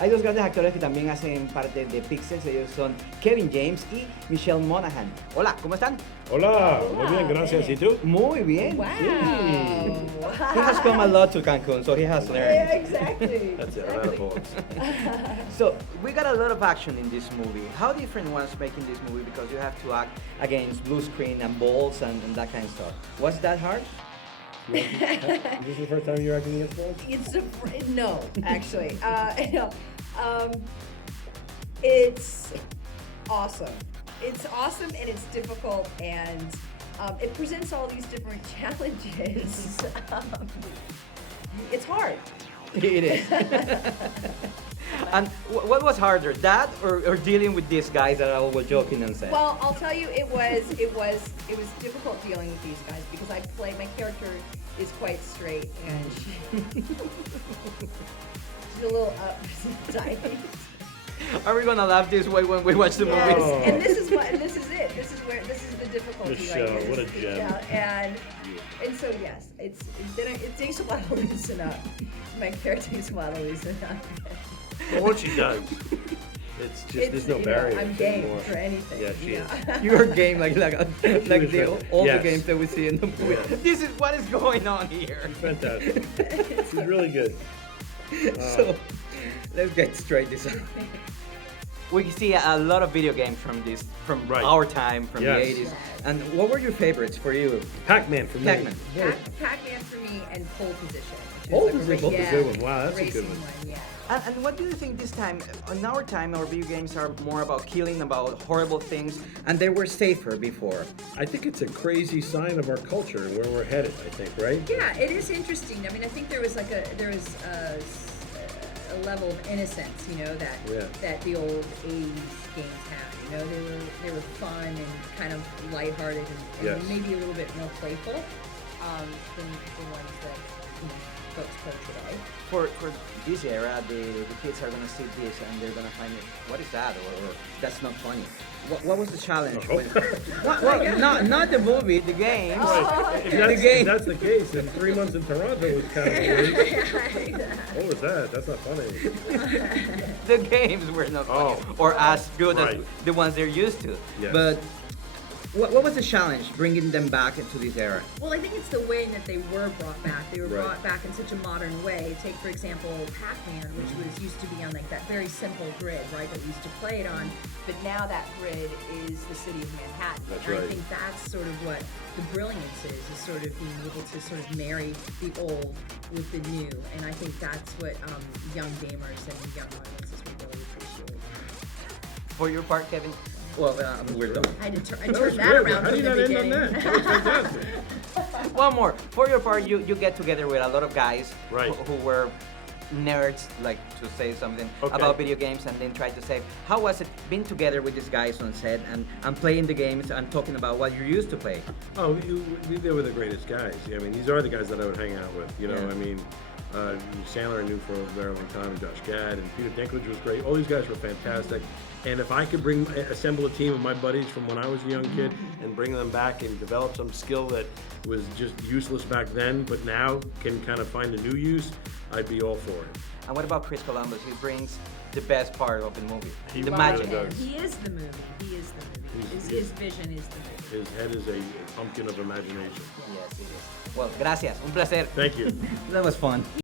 Hay dos grandes actores que también hacen parte de Pixels, ellos son Kevin James y Michelle Monaghan. Hola, ¿cómo están? Hola, muy bien, gracias. ¿Y tú? Muy bien. Wow. Sí. He has come a lot to Cancun, so he has learned. Yeah, exactly. That's it, exactly. So we got a lot of action in this movie. How different was making this movie because you have to act against blue screen and balls and that kind of stuff. Was that hard? Is this the first time you're acting against balls? No, actually. It's awesome. It's awesome and it's difficult and it presents all these different challenges. It's hard. It is. And what was harder, that or dealing with these guys that are all joking and saying? Well, I'll tell you, it was difficult dealing with these guys because my character is quite straight and she's a little uptight. Are we gonna laugh this way when we watch the Yes, movie? and this is it. This is the difficulty. Michelle, right here. what a gem. Yeah, and so yes, it takes a while to loosen up. My character takes a while to loosen up. Well, what she does, it's just there's no barrier I'm game anymore. for anything. Yeah, she is. You're game like all Yes. the games that we see in the movie. Yes. This is what is going on here. Fantastic. She's really good. So let's get straight this out. We see a lot of video games from Right. our time, from Yes. the 80s. And what were your favorites for you? Pac-Man for me. Pac-Man. Pac-Man for me and pole position. Pole which is like position? a That's a good one. Wow, that's a racing good one. Yeah. And what do you think this time? In our time, our video games are more about killing, about horrible things, and they were safer before. I think it's a crazy sign of our culture and where we're headed, I think, right? Yeah, it is interesting. I mean, I think there was a level of innocence, that the old '80s games had. They were fun and kind of lighthearted and Yes. maybe a little bit more playful than the ones that folks play today. For this era, the kids are gonna see this and they're gonna find it. What is that? Or that's not funny. What was the challenge? Oh. Well, not the movie, the games. Right. If that's the case, then 3 months in Toronto was kind of weird. What was that? That's not funny. The games were not funny or as good Right. as the ones they're used to. Yes. But what was the challenge bringing them back into this era? Well, I think it's the way that they were brought back. They were Right. brought back in such a modern way. Take, for example, Pac-Man, which was used to be on like that very simple grid, right, that we used to play it on. But now that grid is the city of Manhattan. That's and right. I think that's sort of what the brilliance is sort of being able to sort of marry the old with the new. And I think that's what young gamers and young audiences would really appreciate. For your part, Kevin? Well, we're done. I That turned was that great. around How from did the you not end on beginning. that? That was fantastic. One more. For your part, you get together with a lot of guys Right. who were nerds, like to say something Okay. about video games and then try to say, how was it being together with these guys on set and playing the games and talking about what you used to play? Oh, they were the greatest guys. I mean, these are the guys that I would hang out with. Yeah. I mean, Sandler I knew for a very long time, and Josh Gad, and Peter Dinklage was great. All these guys were fantastic. And if I could assemble a team of my buddies from when I was a young kid and bring them back and develop some skill that was just useless back then, but now can kind of find a new use, I'd be all for it. And what about Chris Columbus? He brings the best part of the movie, He the really magic. does. He is the movie. He is the movie. His vision is the movie. His head is a pumpkin of imagination. Yes, it is. Well, gracias. Un placer. Thank you. That was fun.